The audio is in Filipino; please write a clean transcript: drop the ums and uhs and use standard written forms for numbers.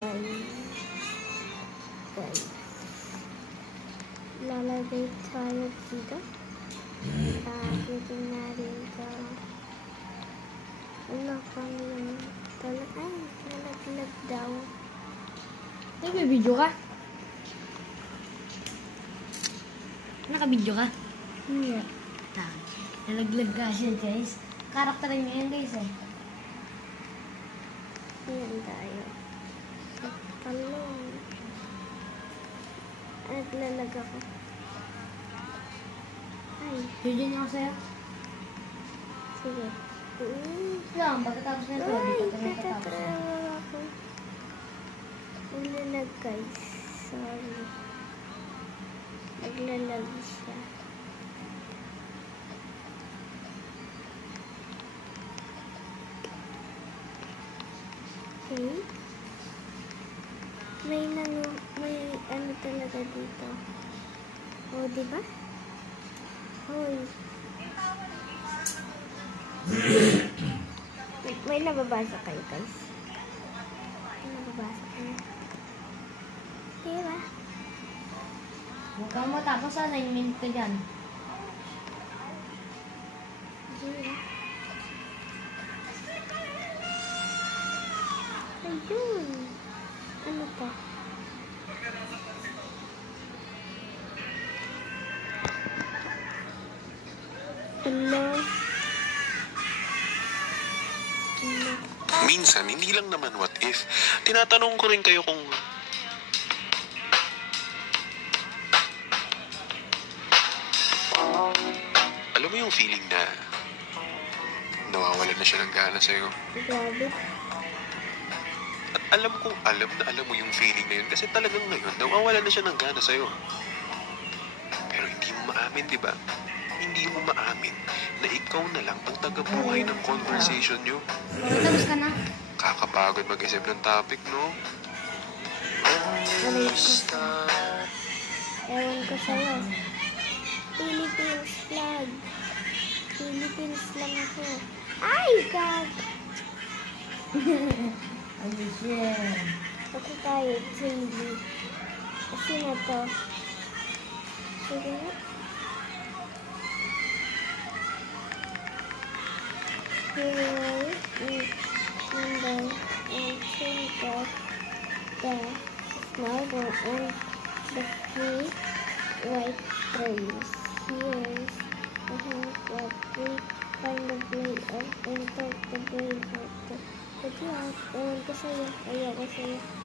Guys, lalagay tayo dito. Tagitin natin ito. Ano pang yung ay, nalaglag daw. Nag-video ka? Naka-video ka? Hindi. Nalaglag ka siya, guys. Karakter niya yan, guys, eh. Ayan tayo. Sa talong. Naglalag ako. Ay. Yun ako sa'yo. Sige. Lang, pagkatapos na ito. Ay, natatrawa ako. Naglalag, guys. Sorry. Naglalag siya. Okay. May ano talaga dito. Oh, di ba? Hoy. May nababasa kayo, guys. May nababasa kayo. Di ba? Huwag kang matapos sa 9 minutes dyan. Di ba? Ayun. Ano to? Hello. Minsan, hindi lang naman what if. Tinatanong ko rin kayo kung alam mo yung feeling na nawawalan na siya ng gana sa'yo. Grabe. At alam na alam mo yung feeling na yun kasi talagang ngayon nawawalan na siya ng gana sa'yo. Pero hindi mo maamin, di ba? Hindi mo maamin na ikaw na lang ang tagabuhay ng conversation nyo. Tapos ka na. Kakapagod mag-isip ng topic, no? Ewan ko sa'yo. Philippines flag. Philippines lang ako. Ay, God! Ano siya? Kasi tayo, 3D. Kasi na to. Sige na. Here is number and finger the smaller and the three white trees. Here is the hand that we find the brain of and talk the brain of the job. Ewan ko sa'yo. Ayaw ko sa'yo.